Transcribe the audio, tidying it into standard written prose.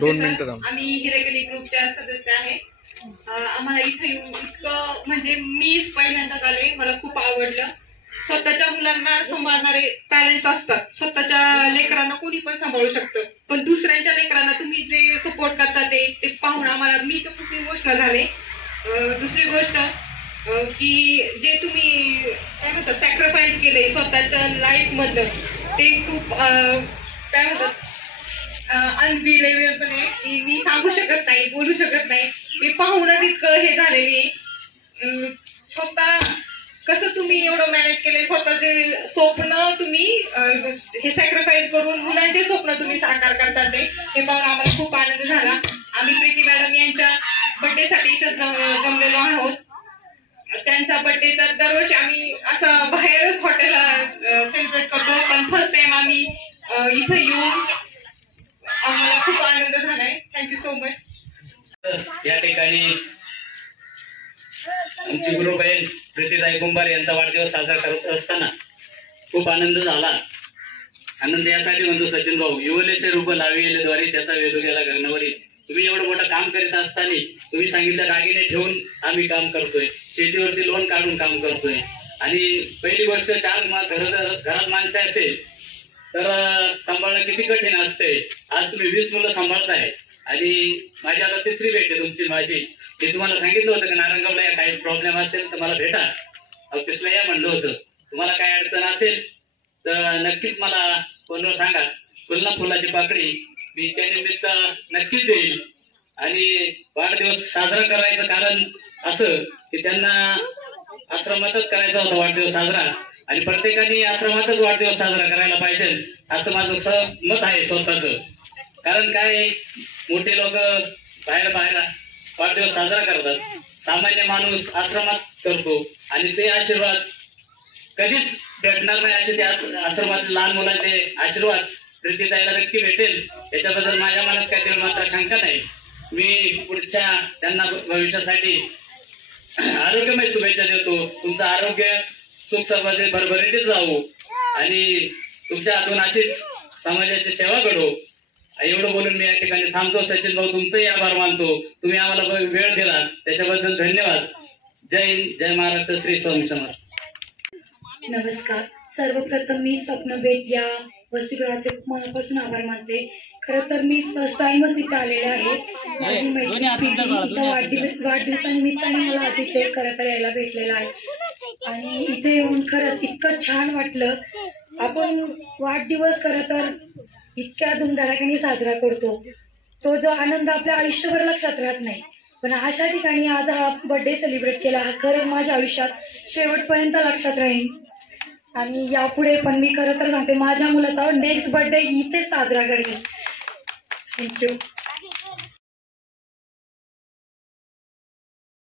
2 मिनिटं आम्ही हिरेगली ग्रुपच्या सदस्य आहे. आम्हाला इथे येऊन इतकं म्हणजे मीच पहिल्यांदाच आले, मला खूप आवडलं. स्वतःच्या मुलांना सांभाळणारे पॅरेंट्स असतात, स्वतःच्या लेकरांना कोणी पण सांभाळू शकतं, पण दुसऱ्यांच्या लेकरांना तुम्ही जे सपोर्ट करता ते पाहून आम्हाला मी तर खूप इमोशनल झाले. दुसरी गोष्ट की जे तुम्ही काय म्हणतात सॅक्रिफाईस केले स्वतःच्या लाईफ मधलं, ते खूप काय म्हणतात अनबिलिव्हेबल आहे की मी सांगू शकत नाही, बोलू शकत नाही. मी पाहूनच इतकं हे झालेली आहे. स्वतः कसं तुम्ही एवढं मॅनेज केलंय, स्वतःचे स्वप्न तुम्ही हे सॅक्रिफाईस करून मुलांचे स्वप्न तुम्ही साकार करतात, हे पाहून आम्हाला खूप आनंद झाला. आम्ही प्रीती मॅडम यांच्या बर्थडे साठी इथं जमलेलो आहोत. त्यांचा बर्थडे तर दरवर्षी आम्ही असं बाहेरच हॉटेलला सेलिब्रेट करतो, पण फर्स्ट टाइम आम्ही इथं येऊन आम्हाला खूप आनंद झालाय. Thank you so much. या ठिकाणी आमची गुरु बहीण प्रीतीताई कुंभार यांचा वाढदिवस साजरा करत असताना खूप आनंद झाला. आनंद यासाठी म्हणतो सचिन भाऊ, युवलेसे रूप लाविले द्वारे त्याचा वेदू गेला गगनावरी. तुम्ही एवढं मोठं काम करीत असताना तुम्ही सांगितलं दागिने ठेवून आम्ही काम करतोय, शेतीवरती लोन काढून काम करतोय. आणि पहिली गोष्ट 4 घरात माणसं असेल तर सांभाळणं किती कठीण असते. आज तुम्ही 20 मुलं सांभाळताय आणि माझी आता 3री भेट आहे तुमची माझी. ते तुम्हाला सांगितलं होतं की नारायणगावला काही प्रॉब्लेम असेल तर मला भेटा, ऑफिसला या म्हणलं होतं. तुम्हाला काय अडचण असेल तर नक्कीच मला फोनवर सांगा. फुलना फुलाची पाकळी मी त्यानिमित्त नक्कीच देईल. आणि वाढदिवस साजरा करायचं कारण असं की त्यांना आश्रमातच करायचा होता वाढदिवस साजरा, आणि प्रत्येकाने आश्रमातच वाढदिवस साजरा करायला पाहिजे असं माझं मत आहे स्वतःचं. कारण काय, मोठे लोक बाहेर वाढदिवस साजरा करतात, सामान्य माणूस आश्रमात करतो, आणि ते आशीर्वाद कधीच भेटणार नाही. असे ते आश्रमातील लहान मुलांचे आशीर्वाद प्रीतीताईला नक्की भेटेल, याच्याबद्दल माझ्या मनात काही मात्र शंका नाही. मी पुढच्या त्यांना भविष्यासाठी आरोग्यमय शुभेच्छा देतो. तुमचं आरोग्य सुख समृद्धी भरभरीतच जावो आणि तुमच्या हातून अशीच समाजाची सेवा घडो. एवढं बोलून मी या ठिकाणी थांबतो. सचिन भाऊ, तुमचंही आभार मानतो, तुम्ही आम्हाला वेळ दिला त्याच्याबद्दल धन्यवाद. जय हिंद, जय महाराष्ट्र, श्री स्वामी समर्थ. नमस्कार. सर्वप्रथम मी स्वप्नभेद या वसतिगृहाचे मनापासून आभार मानते. खरं तर मी फर्स्ट टाइमच इथे आलेले आहे. माझी मैत्रिणीच्या वाढदिवसानिमित्ताने मला तिथे खरं तर यायला भेटलेलं आहे, आणि इथे येऊन खरंच इतकं छान वाटलं. आपण वाढदिवस खरं तर इतक्या धुमधडाक्याने साजरा करतो, तो जो आनंद आपल्या आयुष्यभर लक्षात राहत नाही, पण अशा ठिकाणी आज हा बर्थडे सेलिब्रेट केला, हा खरंच माझ्या आयुष्यात शेवटपर्यंत लक्षात राहील. आणि यापुढे पण मी खरं तर सांगते, माझ्या मुलाचा नेक्स्ट बर्थडे इथेच साजरा करेल. थँक्यू.